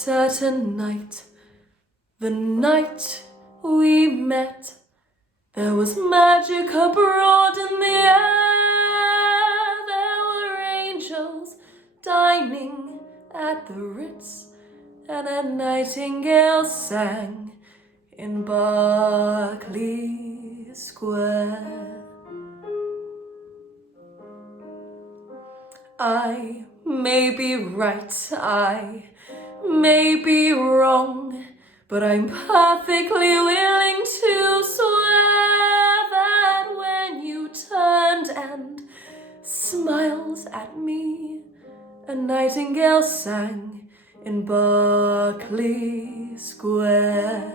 certain night, the night we met, there was magic abroad in the air. There were angels dining at the Ritz, and a nightingale sang in Berkeley Square. I may be right, I may be wrong, but I'm perfectly willing to swear that when you turned and smiled at me, a nightingale sang in Berkeley Square.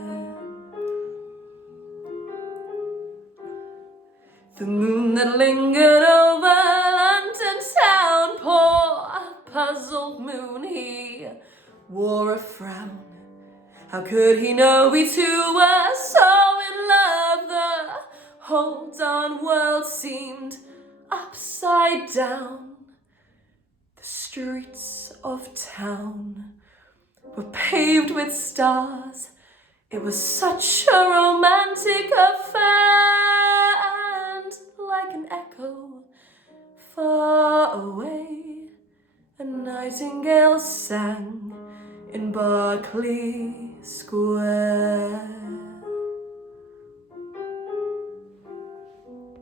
The moon that lingered over London town, poor puzzled moon, he wore a frown. How could he know we two were so in love? The whole darn world seemed upside down. The streets of town were paved with stars. It was such a romantic affair, and like an echo far away, a nightingale sang in Berkeley Square.